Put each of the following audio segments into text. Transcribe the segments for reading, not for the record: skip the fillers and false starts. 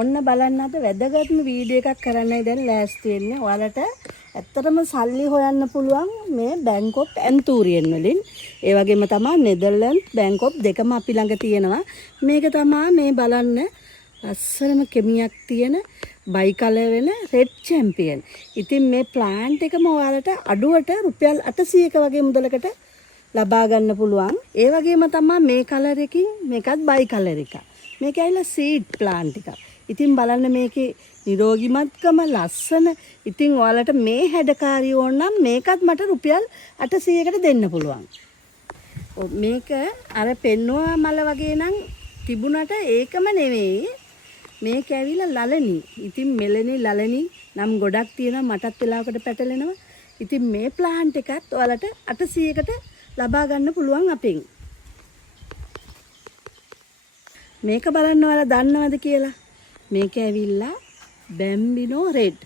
ඔන්න බලන්න අද වැදගත්ම වීඩියෝ එකක් කරන්නයි දැන් ලෑස්ති වෙන්නේ. ඔයාලට ඇත්තටම සල්ලි හොයන්න පුළුවන් මේ බැංක් ඔෆ් ඇන්තූරියන් වලින්. ඒ වගේම තමයි නෙදර්ලන්ඩ් බැංක් ඔෆ් දෙකම අපි ළඟ තියෙනවා. මේක තමයි මේ බලන්න ලස්සනම කෙමියක් තියෙන බයි කලර් වෙන රෙඩ් චැම්පියන්. ඉතින් මේ ප්ලාන්ට් එකම ඔයාලට අඩුවට රුපියල් 800ක වගේ මුදලකට ලබා ගන්න පුළුවන්. ඒ වගේම තමයි මේ කලර් එකකින් මේකත් බයි කලර් එකක්. මේක ඇවිල්ලා සීඩ් ප්ලාන්ට් එකක්. ඉතින් බලන්න මේකේ නිරෝගිමත්කම ලස්සන. ඉතින් ඔයාලට මේ හැඩකාරිය ඕන නම් මේකත් මට රුපියල් 800කට දෙන්න පුළුවන්. මේක අර පෙන්නවා මල වගේ නම් තිබුණට ඒකම නෙවෙයි. මේක ඇවිල්ලා ලලනි. ඉතින් මෙලනි ලලනි නම් ගොඩක් තියෙනවා මටත් වෙලාවකට පැටලෙනවා. ඉතින් මේ ප්ලාන්ට් එකත් ඔයාලට 800කට ලබා ගන්න පුළුවන් අපෙන්. මේක බලන්න ඔයාලා දන්නවද කියලා? මේක ඇවිල්ලා බැම්බිනෝ රෙඩ්.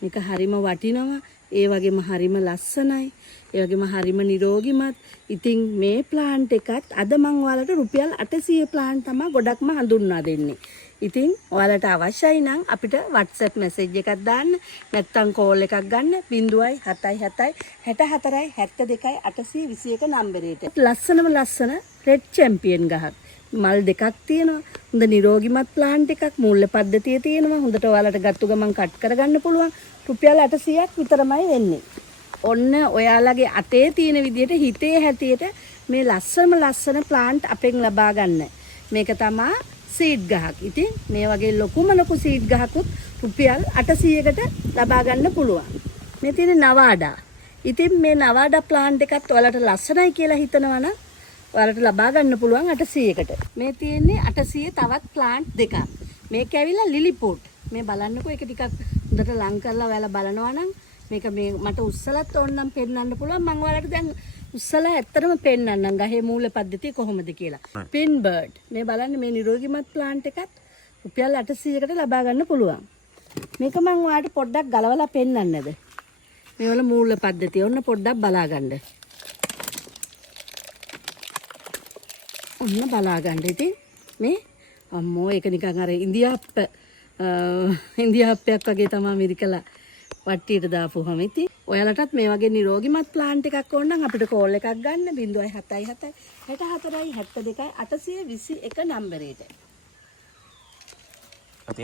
මේක හරිම වටිනවා. ඒ වගේම හරිම ලස්සනයි. ඒ වගේම හරිම නිරෝගිමත්. ඉතින් මේ ප්ලාන්ට් එකත් අද මම ඔයාලට රුපියල් 800 ප්ලාන්ට් තමයි ගොඩක්ම හඳුන්වා දෙන්නේ. ඉතින් ඔයාලට අවශ්‍යයි නම් අපිට WhatsApp message එකක් දාන්න. නැත්නම් call එකක් ගන්න 077 64 72 821 නම්බරේට. ලස්සනම ලස්සන රෙඩ් චැම්පියන් ගහක්. මල් දෙකක් තියෙනවා. හොඳ නිරෝගිමත් ප්ලාන්ට් එකක්. මූල්‍ය පද්ධතිය තියෙනවා. හොඳට ඔයාලට ගත්තු ගමන් කට් කරගන්න පුළුවන්. රුපියල් 800ක් විතරමයි වෙන්නේ. ඔන්න ඔයාලගේ අතේ තියෙන විදිහට හිතේ හැටියට මේ ලස්සන ප්ලාන්ට් අපෙන් ලබා ගන්න. මේක තමයි සීඩ් ගහක්. ඉතින් මේ වගේ ලොකු සීඩ් ගහකුත් රුපියල් 800කට ලබා ගන්න පුළුවන්. මේ තියෙන නවාඩා. ඉතින් මේ නවාඩා ප්ලාන්ට් එකත් ඔයාලට ලස්සනයි කියලා හිතනවා නම් ඔයාලට ලබා ගන්න පුළුවන් 800කට. මේ තියෙන්නේ 800 තවත් ප්ලාන්ට් දෙකක්. මේක ඇවිල්ලා ලිලිපොට්. මේ බලන්නකෝ ඒක ටිකක් හොඳට ලං කරලා ඔයාලා බලනවා නම් මේක මේ මට උස්සලත් ඕන නම් පෙන්වන්න පුළුවන්. මම ඔයාලට දැන් උස්සලා ඇත්තටම පෙන්වන්නම් ගහේ මූල පද්ධතිය කොහොමද කියලා. පින් බර්ඩ්. මේ බලන්න මේ නිරෝගිමත් ප්ලාන්ට් එකත් රුපියල් 800කට ලබා ගන්න පුළුවන්. මේක මම ඔයාලට පොඩ්ඩක් ගලවලා පෙන්වන්නද? මේවල මූල පද්ධතිය ඔන්න පොඩ්ඩක් බලා ගන්න. ඔන්න බලා ගන්න. ඉතින් මේ අම්මෝ ඒක නිකන් අර ඉන්දියාප්පයක් වගේ තමයි මිරිකලා වට්ටියට දාපුවම. ඉතින් ඔයාලටත් මේ වගේ නිරෝගිමත් ප්ලාන්ට් එකක් ඕන නම් අපිට කෝල් එකක් ගන්න 077 64 72 821 නම්බරේට.